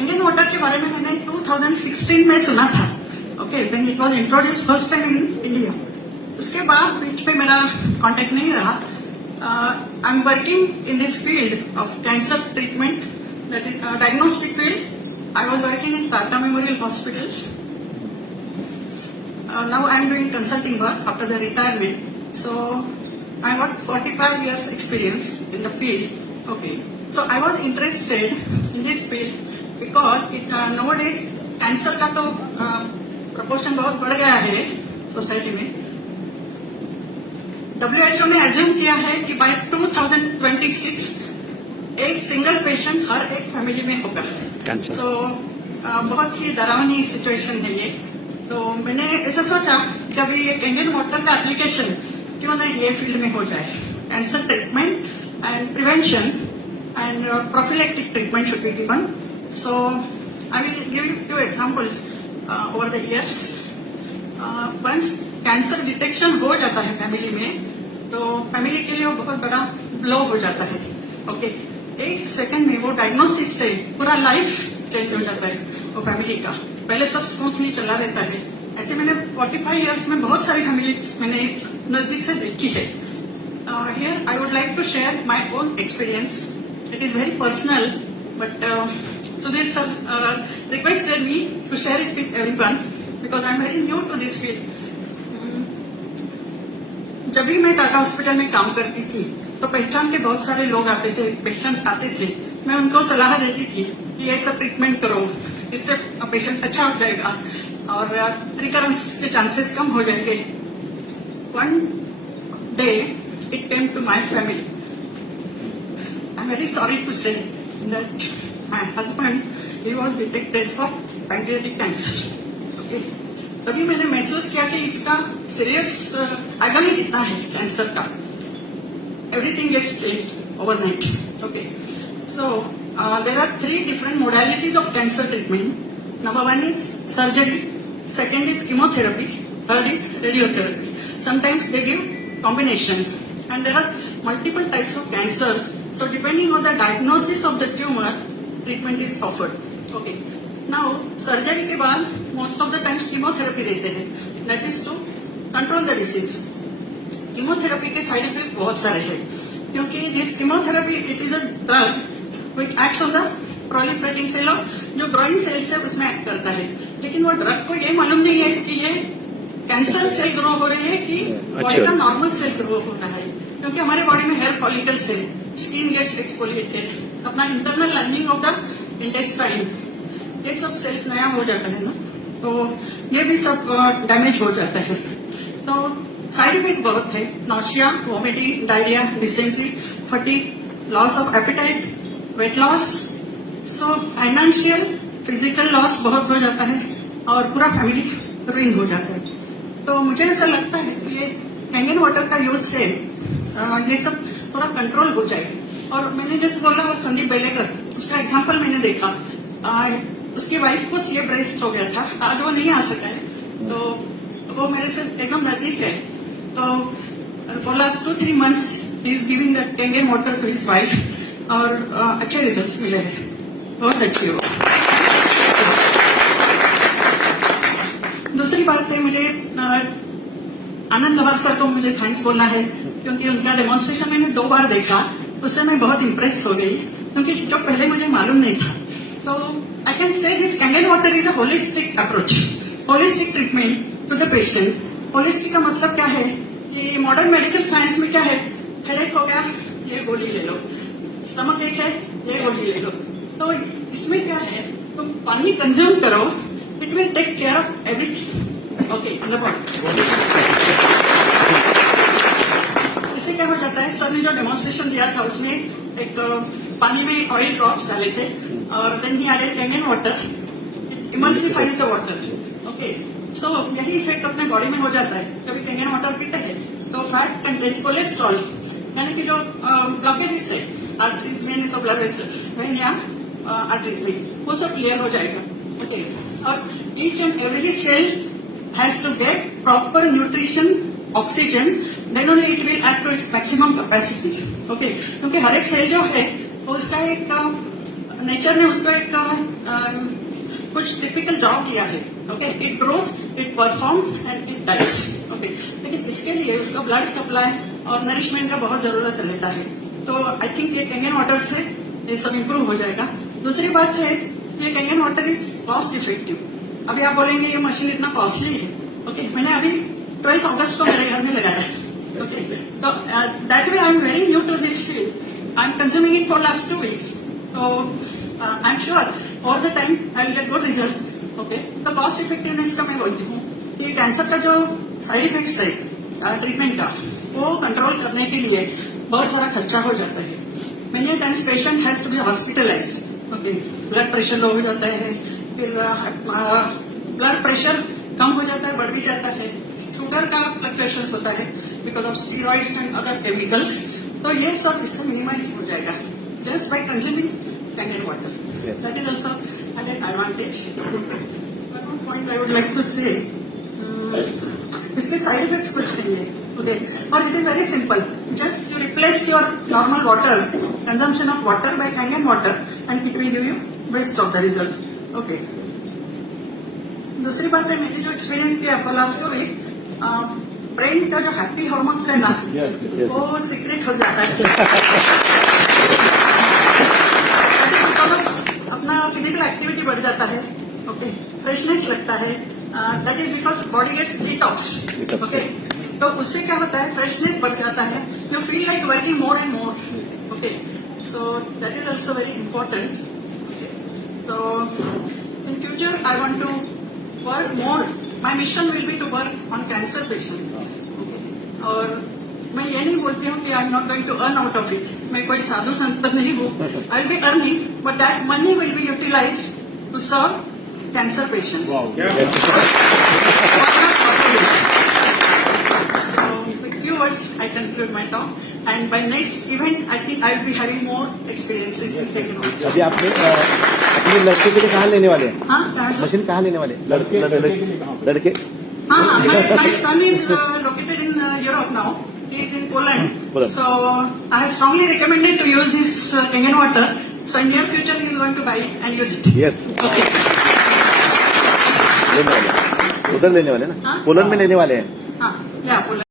Indian water के बारे में मैंने 2016 में सुना था. Okay, when it was introduce first time in India. उसके बाद बीच में मेरा कांटेक्ट नहीं रहा. I am working in this field of cancer treatment, that is diagnostic field. I was working in Tata memorial hospital. Now I am doing consulting work after the retirement. So I got 45 years experience in the field. Okay. So I was interested in this field because nowadays cancer का तो proportion बहुत बढ़ गया है society में. WHO ने assume किया है कि by 2026 एक सिंगल पेशेंट हर एक फैमिली में होगा. तो बहुत ही डरावनी सिचुएशन है ये. तो मैंने ऐसा सोचा कि अभी ये इंडियन वाटर का एप्लीकेशन क्यों ना ये फील्ड में हो जाए. Cancer treatment and prevention and prophylactic treatment should be given. So I will give you few examples over the years. Once cancer detection हो जाता है फैमिली में, तो फैमिली के लिए वो बहुत बड़ा ब्लो हो जाता है. ओके, एक सेकंड में वो डायग्नोसिस से पूरा लाइफ चेंज हो जाता है वो फैमिली का. पहले सब स्मूथली चला रहता है. ऐसे मैंने 45 इयर्स में बहुत सारी फैमिलीज मैंने नजदीक से देखी है. Here I would like to share my own experience. It is very personal, but Sudhir sir requested me to share it with everyone because I am very new to this field. जब भी मैं Tata hospital में काम करती थी तो पहचान के बहुत सारे लोग आते थे, पेशेंट्स आते थे. मैं उनको सलाह देती थी कि ये सब ट्रीटमेंट करो, इससे पेशेंट अच्छा हो जाएगा और रिकरेंस के चांसेस कम हो जाएंगे. One day it came to my family. I am very sorry to say that my husband he was detected for pancreatic cancer. Okay, तभी मैंने महसूस किया कि इसका सीरियस एगनी कितना है कैंसर का. Everything gets changed overnight. Okay, so there are 3 different modalities of cancer treatment. Number 1 is surgery, second is chemotherapy, third is radiotherapy. Sometimes they give combination, and there are multiple types of cancers. So depending on the diagnosis of the tumor, treatment is offered. Okay. Now surgery के बाद most of the times chemotherapy देते हैं. That is to control the disease. Chemotherapy के side effects बहुत सारे हैं, क्योंकि this chemotherapy it is a drug which acts on the proliferating cell of जो ग्रोइंग सेल्स है उसमें एक्ट करता है. लेकिन वो ड्रग को ये मालूम नहीं है कि ये कैंसर सेल ग्रो हो रही है कि बॉडी का नॉर्मल सेल ग्रो हो रहा है. क्योंकि हमारे बॉडी में हेयर फॉलिकल्स है, स्किन गेट्स एक्सफोलिएटेड, अपना internal lining of the intestine, ये सब सेल्स नया हो जाता है ना, तो ये भी सब डैमेज हो जाता है. तो साइड इफेक्ट बहुत है. Nausea, vomiting, diarrhoea, dysentery, fatigue, loss of appetite, weight loss. So financial physical loss बहुत हो जाता है और पूरा फैमिली रुइन हो जाता है. तो मुझे ऐसा लगता है कि ये इंडियन वाटर का यूज से ये सब थोड़ा कंट्रोल हो जाएगा. और मैंने जैसे बोला वो संदीप बेलेकर, उसका एग्जाम्पल मैंने देखा. उसकी वाइफ को सीए ब्रेस्ट हो गया था, आज वो नहीं आ सका है. तो वो मेरे से एकदम नजदीक है. तो for last 2-3 months he is giving the Indian water to his wife और अच्छे रिजल्ट्स मिले हैं. बहुत अच्छी हो. दूसरी बात है, मुझे आनंद लवार सर को मुझे थैंक्स बोलना है, क्योंकि उनका डेमोन्स्ट्रेशन मैंने 2 बार देखा. उससे मैं बहुत इम्प्रेस हो गई, क्योंकि जो पहले मुझे मालूम नहीं था. तो I can say this Kangen water is a holistic approach, holistic treatment to the patient. Holistic का मतलब क्या है कि मॉडर्न मेडिकल साइंस में क्या है, हेडेक हो गया ये गोली ले लो, स्टमक एक है ये गोली ले लो. तो इसमें क्या है, तुम पानी कंज्यूम करो, it will take care of everything. Okay, in the body. इससे क्या हो जाता है, सर ने जो डेमोन्स्ट्रेशन दिया था उसमें एक पानी में ऑयल ड्रॉप्स डाले थे और देन ही एडेड कैंडियन water, it emulsifies the water. Okay, so यही इफेक्ट अपने बॉडी में हो जाता है. कभी कैंडियन वाटर पीते हैं तो फैट कंटेंट, कोलेस्ट्रॉल, यानी कि जो ब्लॉकेजेस है आर्टरीज में, नहीं तो ब्लड वेसल या आर्टरीज में, वो सब क्लियर हो जाएगा. ओके, और each and every cell has to get proper nutrition, oxygen, then only it will act to its maximum capacity. Okay, क्योंकि हर एक सेल जो है उसका एक नेचर ने उसको एक कुछ टिपिकल ड्रॉ किया है. Okay, it grows, it performs and it dies. Okay, लेकिन इसके लिए उसको ब्लड सप्लाई और नरिशमेंट का बहुत जरूरत रहता है. तो आई थिंक ये कैंगन वाटर से ये सब इम्प्रूव हो जाएगा. दूसरी बात है, ये Kangen water is cost effective. अभी आप बोलेंगे ये मशीन इतना कॉस्टली है. ओके, मैंने अभी 12 अगस्त को मेरे घर में लगाया है. ओके, तो that way I am very new to this field. I am consuming it for last 2 weeks. So I'm sure all the time I'll get good results. Okay, तो कॉस्ट इफेक्टिवनेस का मैं बोलती हूँ कि कैंसर का जो side effects है treatment का, वो कंट्रोल करने के लिए बहुत सारा खर्चा हो जाता है. Many times patient has to be hospitalised. Okay, blood pressure low हो जाता है, फिर ब्लड प्रेशर कम हो जाता है, बढ़ भी जाता है, शुगर का फ्लक्चुएशन होता है because of steroids and other chemicals. तो ये सब इससे मिनिमाइज हो जाएगा just by consuming Kangen water. Yes. That is also an advantage. One more point I would like to say, इसके साइड इफेक्ट्स कुछ नहीं है. Okay, और it is very simple. Just you replace your normal water consumption of water by Kangen water, and it will give you best of the results. Okay. दूसरी बात है, मैंने जो एक्सपीरियंस किया फॉर लास्ट 2 weeks, ब्रेन का जो happy hormones है ना, वो सीक्रेट हो जाता है. अपना फिजिकल एक्टिविटी बढ़ जाता है. ओके, फ्रेशनेस लगता है. That is because body gets detox. Okay, तो उससे क्या होता है, फ्रेशनेस बढ़ जाता है. You feel like working more and more. Okay, so that is also very important. So in future I want to work more. My mission will be to work on cancer patient. और मैं ये नहीं बोलती हूँ कि I am not going to earn out of it. मैं कोई साधु संत नहीं हूँ. I will be earning, but that money will be utilise to serve cancer patients. So with few words I conclude my talk, and by next event I think I will be having more experiences in technology. अभी आपने अपने लड़के के लिए कहाँ लेने वाले हैं? हाँ, मशीन कहाँ लेने वाले? लड़के हाँ, my son is located in Europe now. He is in Poland. So I have strongly recommended to use this Kangen water. So in near future he is going to buy it and use it. Yes, Okay. लेने वाले, उधर लेने वाले ना, हाँ? Poland में लेने वाले हैं. हाँ, yeah, Poland.